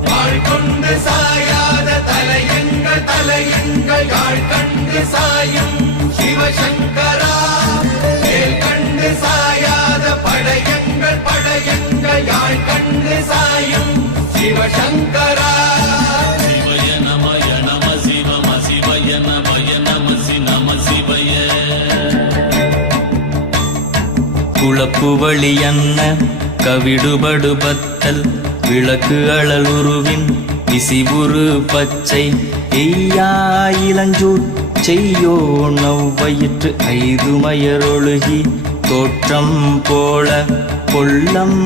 சிவய கொண்டு சாயாத தலையங்கள் யாழ் கண்டு சாயும் சிவசங்கரா கண்டு சாயாத படையங்கள் யாழ் கண்டு சாயும் சிவசங்கரா சிவய நமய நம சிவம சிவய நமய நம சிவய குளப்புவழி அன்ன கவிடுபடுபத்தல் விளக்கு அழல் உருவின் விசிவுரு பச்சை எய்யா இளஞ்சூர் செய்யோ நவ்வயிற்று ஐதுமயரொழுகி தோற்றம் போல கொள்ளம்